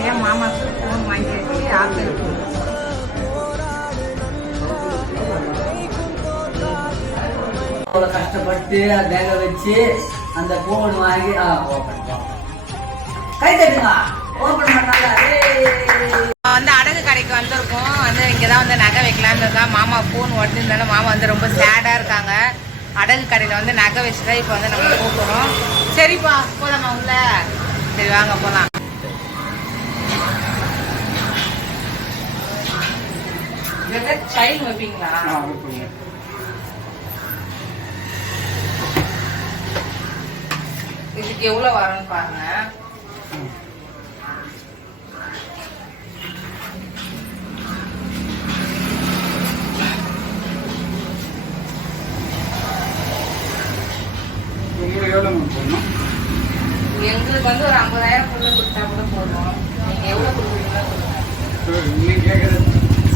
என் மாமா ஃபோன் வாங்கி வச்சு ஆப்பிள் அவ்வளோ கஷ்டப்பட்டு அதை வேக வச்சு அந்த போன் வாங்கி ஆ ஓப்பன் கை தட்டுங்க ஓப்பன் பண்ணாங்க வந்து அடகு கடைக்கு வந்திருக்கோம். வந்து இங்கே தான் வந்து நகை வைக்கலான்னு இருக்கா மாமா ஃபோன் உடஞ்சிருந்தால மாமா வந்து ரொம்ப சேடாக இருக்காங்க. அடகு கடையில் வந்து நகை வச்சுட்டா இப்போ வந்து நம்ம போகிறோம் சரிப்பா போகலாமா உள்ள? சரி வாங்க போகலாம் சைன் வைப்பீங்களா? இதுக்கு எவ்வளோ வரும்னு பாருங்க எங்களுக்கு வந்து ஒரு ஐம்பதாயிரம் குள்ள கொடுத்தா கூட போதும். நீங்க எவ்வளவு கொடுக்குறீங்களோ சொல்லுங்க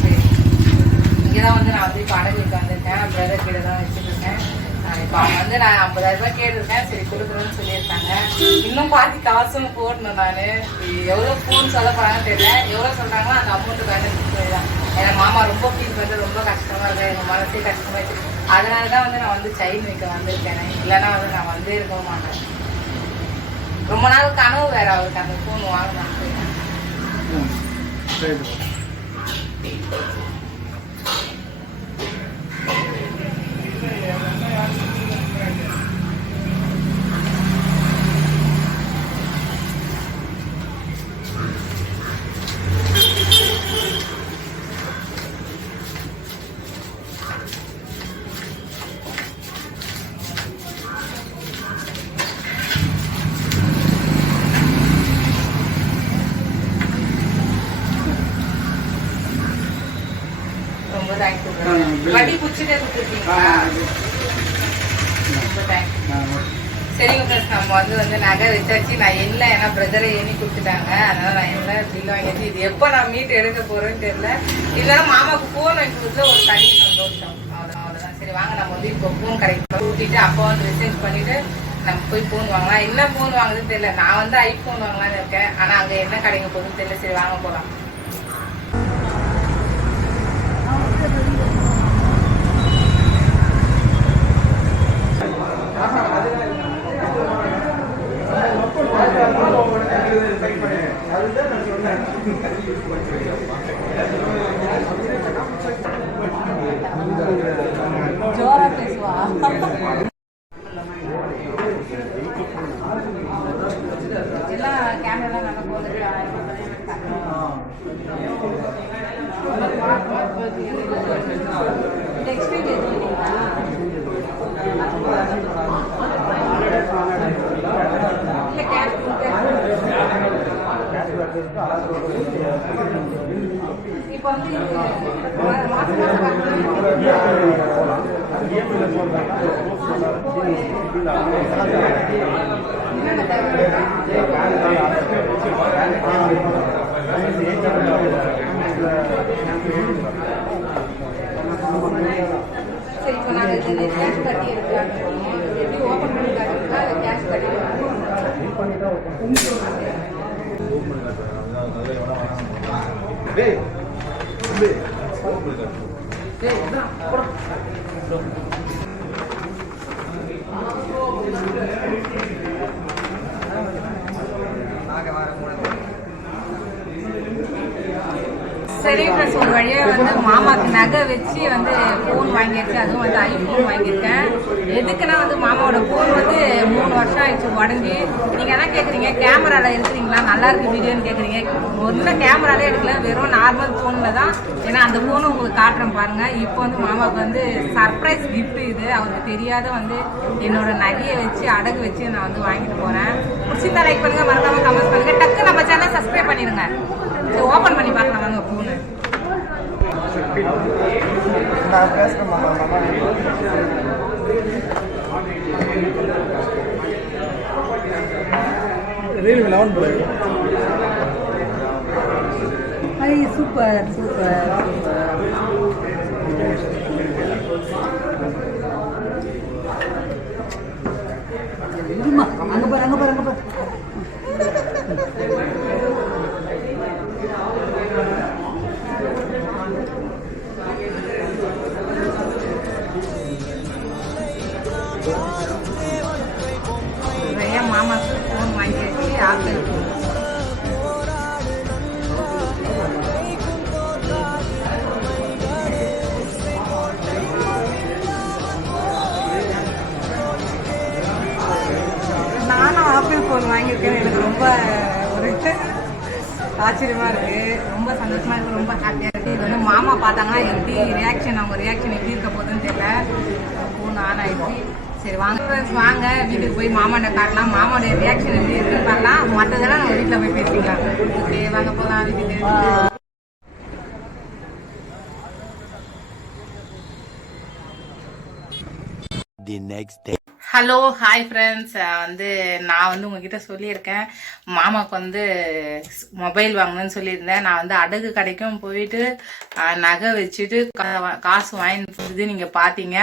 சரி இங்கே தான் வந்து நான் வந்து இப்போ அடகுக்கு வந்திருக்கேன் பிரதர் கிட்ட தான் வச்சுருக்கேன் இப்போ அவங்க வந்து நான் ஐம்பதாயிரம் ரூபாய் கேட்டிருக்கேன். சரி கொடுக்குறேன்னு சொல்லியிருக்காங்க. இன்னும் பாதி காசும் போடணும் நான். எவ்வளோ ஃபோன் சொல்ல போகிறாங்கன்னு தெரியல. எவ்வளோ சொல்கிறாங்களோ அந்த வந்து கொடுத்துருவேன் ஏன்னா மாமா ரொம்ப ஃபீல் பண்ணுறது ரொம்ப கஷ்டமாக இருக்கு. எங்கள் மனசே கஷ்டமாயிடுச்சு அதனால தான் வந்து நான் வந்து செயின் வைக்க வந்திருக்கேன். இல்லைன்னா வந்து நான் வந்தே இருக்க மாட்டேன். ரொம்ப நாள் கனவு வேற அவருக்கு. அந்த ஃபோன் வாங்கணும்னு ரொம்ப தேங்க்யூ ஆ, bill. வட்டி ரொம்ப தேங்க்யூ சரிங்க நம்ம வந்து வந்து நகை வச்சாச்சு நான் என்ன ஏன்னா பிரதரை எண்ணி கொடுத்துட்டாங்க. அதனால நான் என்ன பில் வாங்கியாச்சு. இது எப்போ நான் மீட் எடுக்க போறேன்னு தெரியல. இல்லைன்னா மாமாவுக்கு ஃபோன் வாங்கி கொடுத்தா ஒரு தனி சந்தோஷம். அவ்வளோ அவ்வளோதான் சரி வாங்க நம்ம வந்து இப்போ ஃபோன் கடைக்கு போய் ஊட்டிட்டு அப்பா வந்து ரிசர்ச் பண்ணிட்டு நம்ம போய் ஃபோன் வாங்கலாம். என்ன ஃபோன் வாங்குதுன்னு தெரியல. நான் வந்து ஐஃபோன் வாங்கலாம்னு இருக்கேன். ஆனால் அங்கே என்ன கடைங்க போகுதுன்னு தெரியல. சரி வாங்க போகலாம் ஜோரா பேசுவா எல்லாம் கேமரா நல்லா போகுது எக்ஸ்பீரியன்ஸ் இல்லைங்களா இல்லை கேஷ் இப்போ வந்து இது மா- மாசம் மாசம் என்னென்ன தேவை சரி இப்போ நாங்கள் இது கேஷ் கட்டி எடுக்கலாம்னு இருக்கோம். எப்படி ஓப்பன் பண்ணி காட்டுறீங்களா இல்லை கேஷ் கட்டி 네. சரி ஃப்ரெண்ட்ஸ் ஒரு வழியாக வந்து மாமாக்கு நகை வச்சு வந்து ஃபோன் வாங்கியாச்சு. அதுவும் வந்து ஐஃபோன் வாங்கியிருக்கேன். எதுக்குன்னா வந்து மாமாவோட ஃபோன் வந்து மூணு வருஷம் ஆயிடுச்சு உடஞ்சி. நீங்கள் என்ன கேட்குறீங்க கேமராவில் எடுக்கிறீங்களா? நல்லா இருக்கு வீடியோன்னு கேட்குறீங்க ஒன்றும் கேமராலே எடுக்கல வெறும் நார்மல் ஃபோனில் தான். ஏன்னா அந்த ஃபோனை உங்களுக்கு காட்டுறேன் பாருங்கள் இப்போ வந்து மாமாவுக்கு வந்து சர்ப்ரைஸ் கிஃப்ட் இது. அவருக்கு தெரியாத வந்து என்னோட நகையை வச்சு அடகு வச்சு நான் வந்து வாங்கிட்டு போகிறேன் பிடிச்சிருந்தா லைக் பண்ணுங்கள் மறக்காமல் கமெண்ட் சப்ஸ்கிரைப் பண்ணிடுங்க. இது ஓப்பன் பண்ணி பார்க்கலாம் வாங்க ஃபோனு நான் பேசுகிறேன் மாமா மாமா லெவன் போய் ஐ சூப்பர் சூப்பர் ஆச்சரியமா இருக்கு. ரொம்ப சந்தோஷமா இருக்கு. ரொம்ப ஹாப்பியா இருக்கு. இது வந்து மாமா பார்த்தாங்கன்னா எப்படி ரியாக்ஷன் அவங்க ரியாக்ஷன் எப்படி இருக்க போகுதுன்னு தெரியல. ஃபோன் ஆன் ஆயிடுச்சு. சரி வாங்க. வாங்க. வீட்டுக்கு போய் மாமாட்ட காட்டலாம். மாமாவோட ரியாக்ஷன் எப்படி இருக்குன்னு பார்க்கலாம். மற்றதெல்லாம் நம்ம வீட்டில் போய் பேசிக்கலாம். ஓகே வாங்க போகலாம் வீட்டுக்கு. The next day. Hello hi friends வந்து நான் வந்து உங்ககிட்ட சொல்லியிருக்கேன். மாமாவுக்கு வந்து மொபைல் வாங்கணும்னு சொல்லியிருந்தேன். நான் வந்து அடகு கடைக்கும் போயிட்டு நகை வச்சுட்டு கா- காசு வாங்கிட்டு நீங்கள் பார்த்தீங்க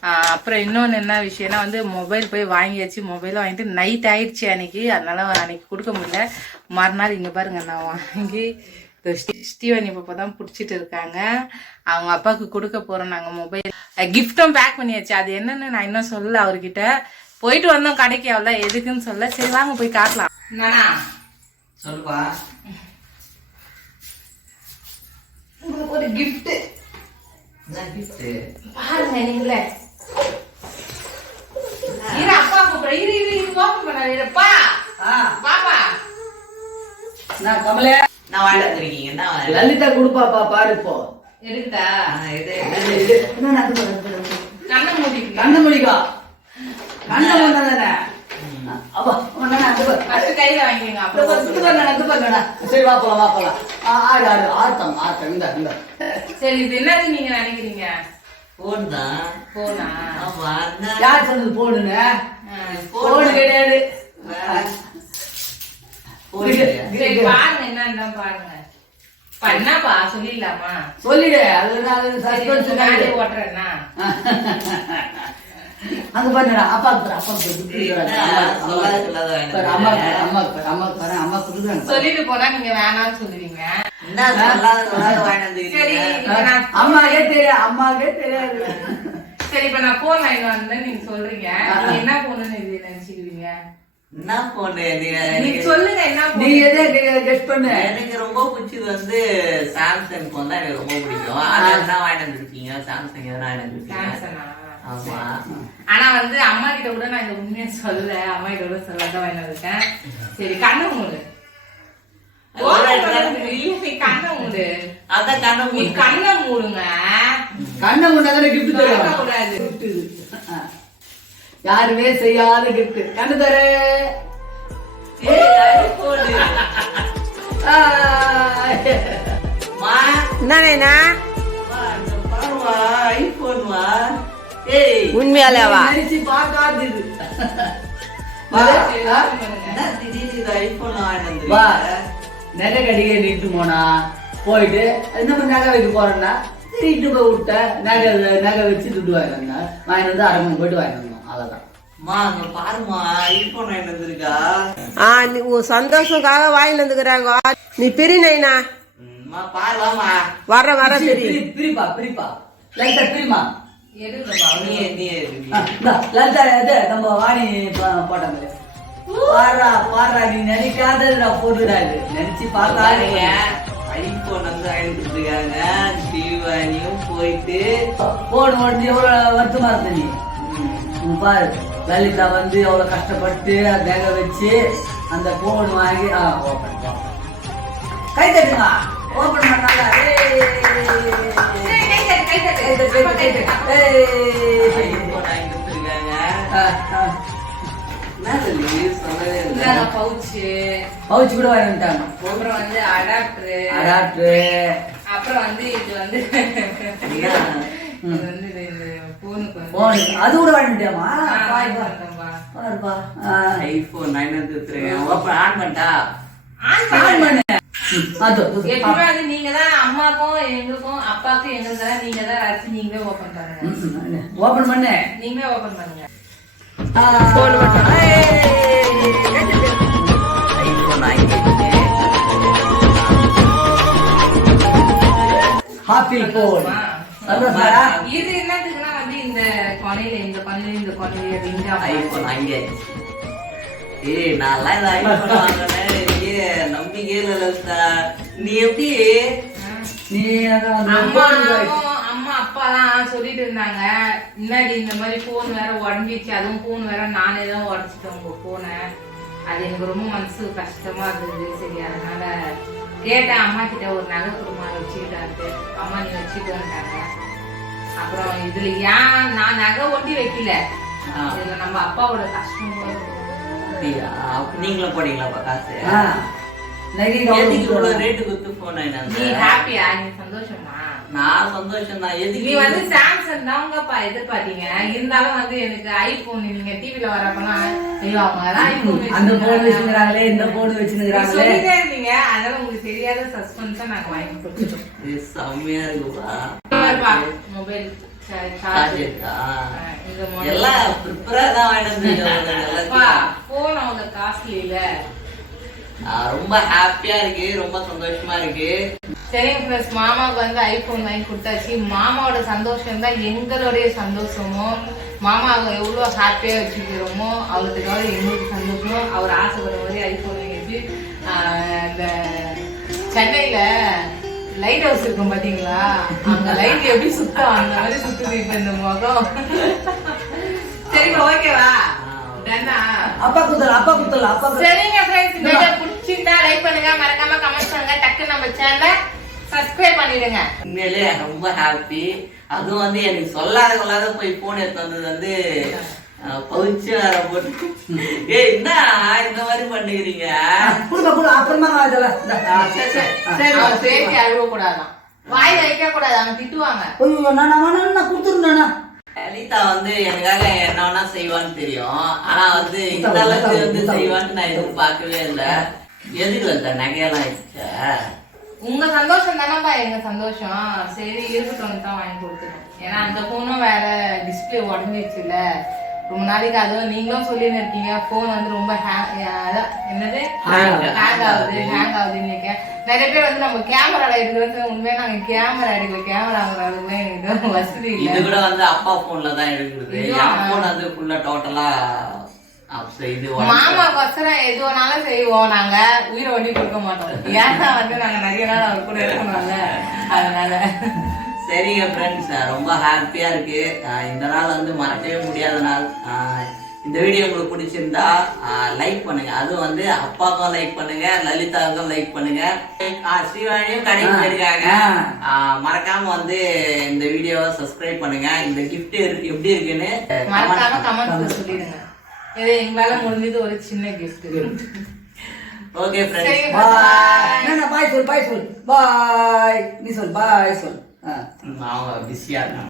அப்புறம் இன்னொன்று என்ன விஷயம்னா வந்து மொபைல் போய் வாங்கியாச்சு. மொபைலும் வாங்கிட்டு நைட் ஆயிடுச்சு அன்னைக்கு. அதனால அன்னைக்கு கொடுக்க முடியல. மறுநாள் இங்கே பாருங்க நான் வாங்கி ஸ்டீவன் இப்போ தான் பிடிச்சிட்டு இருக்காங்க. அவங்க அப்பாவுக்கு கொடுக்க போகிறோம் நாங்கள் மொபைல் கிஃப்ட்டும் பேக் பண்ணியாச்சு. அது என்னன்னு நான் இன்னும் சொல்லல அவர்கிட்ட. போயிட்டு வந்தோம் கடைக்கு. அவ்வளோ எதுக்குன்னு சொல்ல சரி வாங்க போய் காட்டலாம். என்னண்ணா சொல்லுப்பா. உங்களுக்கு ஒரு gift? பாருங்க நீங்களே. இரு அப்பா கூப்பிடுறேன் இரு இரு இரு ஓப்பன் பண்ண. இருப்பா ஆ, பாப்பா. நான் கமலே நான் வாங்கிட்டு வந்திருக்கீங்க என்ன வாங்கல? லலிதா கொடுப்பாப்பா பாரு இப்போ. எடுக்குதா ஆ, இது. கண்ணை மூடிக்க கண்ணு முடிக்கா கண்ணை மூடினா தானே அப்பா ஒண்ணு அது பாரு. ஃபர்ஸ்ட் கையில வாங்கிக்கோங்க அப்புறம் சரி வா போலாம் வா போலாம். ஆறு ஆறு ஆர்த்தம் ஆர்த்தம் இந்த இந்த. சரி இது என்னது நீங்க நினைக்கிறீங்க? போன் தான் போனா ஆமா? யார் சொன்னது போடுன்னு? போன் போடு கிடையாது பாருங்க என்னன்னு பாருங்க பண்ணாப்பா சொல்லிடலாமா சொல்லிடு அது அது ஓட்டுறேன்னா அங்க பாருடா அப்பா அம்மா அம்மா அம்மா அம்மா குடுக்குறாங்க. சொல்லிட்டு போனா நீங்க வேணாம்னு சொல்லுவீங்க அம்மாக்கே தெரியாது அம்மாக்கே தெரியாது சரி இப்ப நான் போன் வாங்கிட்டு வந்தேன் நீங்க சொல்றீங்க என்ன நினைச்சுக்குவீங்க என்ன போன் எனக்கு- சொல்லுங்க என்ன நீ போன் எதே கெஸ்ட் பண்ணு. எனக்கு ரொம்ப பிடிச்சது வந்து சாம்சங் போன் தான் எனக்கு ரொம்ப பிடிக்கும். அது என்ன வாங்கிட்டு வந்திருக்கீங்க? சாம்சங் எதனா வாங்கிட்டு? ஆமா. ஆனா வந்து அம்மா கிட்ட கூட நான் இந்த உண்மையை சொல்ல அம்மா கிட்ட கூட சொல்லாதான் வாங்கிட்டு இருக்கேன் சரி கண்ணை மூடு. நீ கண்ணை மூடு. அதான் கண்ண நீ மூடி. கண்ணை மூடுங்க. கண்ணை முன்னாடி கிஃப்ட் தருவாங்க. கூடாது யாருமே செய்யாத கிஃப்ட் கண்ணு தரு. உண்மையாலேவா? வந்திருக்கீங்க? நகை கடிக்க நிட்டு போனா போயிட்டு நம்ம நகை வைக்க போறோம்னா சரி இட்டு போய் விட்டேன் நகை நகை வச்சு துட்டு வாங்கி வந்தேன் வாங்கிட்டு வந்து அரை மணி போயிட்டு வாங்கி உன் சந்தோஷம்காக வாங்கிட்டு வந்துக்கிறாங்க நீ பிரி நைனா. வர வர பிரி, பிரி பிரி, பிரிப்பா பிரிப்பா. லைட்டா பிரிமா நம்ம வாணி ப- போட்டாங்களே. பாரா பாரா நீ நினைக்காதது நான் போட்டுடா இது. நினைச்சு பார்த்தாங்க வந்து வாங்கிட்டு வந்திருக்காங்க. தீபாவளியும் போயிட்டு. போன உடனே எவ்வளவு வருத்தமா இருந்த நீ? பாரு லலிதா வந்து எவ்வளவு கஷ்டப்பட்டு அந்த நகை வச்சு அந்த போன் வாங்கி ஆ ஓப்பன் கை தட்டுமா? ஓபன் பண்ணாங்க. பவுச் கூட வாங்கி வந்துட்டாங்க. அப்புறம் வந்து adapter. அடாப்டரு அப்புறம் வந்து இது வந்து அது கூட வாங்கி வந்துட்டியாமா ஆ, பாருப்பா ஆ. iPhone வாங்கிட்டு வந்திருக்கேன். open ஆன் பண்ணிட்டா? ஆன் பண்ணு. அது, நீங்க தான் அம்மாக்கும் எங்களுக்கும் அப்பாக்கும் எங்களுக்கு தான் நீங்க தான் அடிச்சு நீங்களே ஓபன் பண்ணுங்க ஓபன் பண்ணு. நீங்களே ஓபன் பண்ணுங்க. போன் வாங்கிட்டு ஹாப்பி? சந்தோஷமா? இது கொனையில இந்த கொனையில இந்த கொனையில ரிங் ஐபோன் அங்கே ஏய் நான்லாம் இந்த ஐபோன் வாங்கினேன் ஏ நம்பிக்கையே இல்லை. நீ எப்படி? நீ அம்மாவும் அம்மா அப்பாலாம் சொல்லிட்டு இருந்தாங்க. முன்னாடி இந்த மாதிரி போன் வேற உடஞ்சிச்சு. அதுவும் போன் வேற நானே தான் உடச்சிட்டேன் உங்க போனை அது எனக்கு ரொம்ப மனசு கஷ்டமா இருந்தது. சரி அதனால கேட்டேன். அம்மா கிட்ட ஒரு நகை குடும்பம் வச்சுக்கிட்டாரு அம்மா நீ வச்சுக்கோன்ட்டாங்க அப்புறம் இதுல ஏன் நான் நகை ஒட்டி வைக்கல. இதுல நம்ம அப்பாவோட கஷ்டம் நீங்களும் போனீங்களாப்பா காசு? நான் சந்தோஷம் தான் நீ எதுக்கு வந்து சாம்சங் தாங்கப்பா எதிர்பார்த்தீங்க. இருந்தாலும் வந்து எனக்கு ஐபோன் நீங்க டிவில வரப்பெல்லாம் ஐயோ அவங்க தான் ஐபோன் அந்த போன் வச்சுக்கிறாங்களே இந்த போன் வச்சுக்கிறாங்களே இருந்தீங்க. அதனால உங்களுக்கு தெரியாத சஸ்பென்ஸா நாங்க வாங்கி கொடுத்துட்டோம். இது செம்மையா இருக்குப்பா. மொபைல். எல்லாம் ப்ரிப்பரா தான் வாங்கிட்டு போன் அவங்க காஸ்ட்லி இல்ல. ரொம்ப ஹாப்பியா இருக்கு ரொம்ப சந்தோஷமா இருக்கு. சரிங்க மாமாவுக்கு வந்து ஐபோன் வாங்கி கொடுத்தாச்சு. மாமாவோட சந்தோஷம் தான் எங்களுடைய சந்தோஷமும். மாமா அவங்க எவ்வளோ ஹாப்பியாக வச்சுக்கிறோமோ அவளுக்காக எங்களுக்கு சந்தோஷம் அவர் ஆசைப்படுற மாதிரி ஐபோன் வாங்கிட்டு இந்த சென்னையில லைட் ஹவுஸ் இருக்கும் பாத்தீங்களா? அங்க லைட் எப்படி சுத்தம்? அந்த மாதிரி சுத்துது இப்ப இந்த முகம். சரிங்க ஓகேவா? அப்பா குத்தல அப்பா குத்தல அப்பா. சரிங்க ஃப்ரெண்ட்ஸ் இந்த வீடியோ பிடிச்சிருந்தா லைக் பண்ணுங்க மறக்காம கமெண்ட் பண்ணுங்க. டக்கு நம்ம சேனலை சப்ஸ்கிரைப் பண்ணிடுங்க. உண்மையிலே ரொம்ப ஹாப்பி அதுவும் வந்து எனக்கு சொல்லாத கொள்ளாத போய் போன் எடுத்து வந்தது வந்து போட்டு. என்ன இந்த மாதிரி பண்ணுகிறீங்க. குடும்ப குடு அப்புறமா இதெல்லாம் அழுவ கூடாதான். வாயில வைக்க கூடாது அவங்க திட்டுவாங்க. ஐயோ, நான் நான் நான் நான் கொடுத்துருந்தேனா லலிதா வந்து எனக்காக என்ன வேணா செய்வான்னு தெரியும். ஆனா வந்து இந்த அளவுக்கு வந்து செய்வான்னு நான் எதுவும் பார்க்கவே இல்லை. எதுக்கு இந்த நகையெல்லாம் வச்ச உங்க சந்தோஷம் தானப்பா எங்க சந்தோஷம். சரி இருக்கட்டும் தான் வாங்கி கொடுத்துட்டோம் ஏன்னா அந்த போனும் வேற டிஸ்பிளே உடஞ்சிச்சுல ரொம்ப நாளைக்கு அதுவும் நீங்களும் சொல்லின்னு இருக்கீங்க. போன் வந்து ரொம்ப என்னது. ஹேங் ஆகுது. ஹேங் ஆகுதுன்னு. நிறைய பேர் வந்து நம்ம கேமரால எடுக்கிறது உண்மையா நாங்க கேமரா எடுக்கல. கேமரா வாங்குறதுக்குலாம் எங்களுக்கு வசதி இது இல்ல கூட வந்து அப்பா போன்ல தான் எடுக்கிறது. போன் வந்து ஃபுல்லா டோட்டலா இது மாமாக்கோசரம் எது வேணாலும் செய்வோம். நாங்க உயிரை ஒண்டி கொடுக்க மாட்டோம். ஏன்னா வந்து நாங்க நிறைய நாள் அவர் கூட இருக்கணும்ல. அதனால. சரிங்க ஃப்ரெண்ட்ஸ் ரொம்ப ஹாப்பியா இருக்கு. அஹ் இந்த நாள் வந்து மறக்கவே முடியாத நாள். இந்த வீடியோ உங்களுக்கு பிடிச்சிருந்தா லைக் பண்ணுங்க. அதுவும் வந்து அப்பாவுக்கும் லைக் பண்ணுங்க லலிதாவுக்கும் லைக் பண்ணுங்க. ஸ்ரீவாணியும் கடைக்கு போயிருக்காங்க. மறக்காம வந்து இந்த வீடியோவை சப்ஸ்கிரைப் பண்ணுங்க. இந்த கிஃப்ட் எப்படி இருக்குன்னு மறக்காம கமெண்ட்ஸ்ல சொல்லிடுங்க. இது எங்களால முடிஞ்சது ஒரு சின்ன gift okay friends bye bye சொல் பாய் சொல் பாய் நீ சொல் பாய் சொல் ஆ அவங்க பிஸியா இருக்காங்க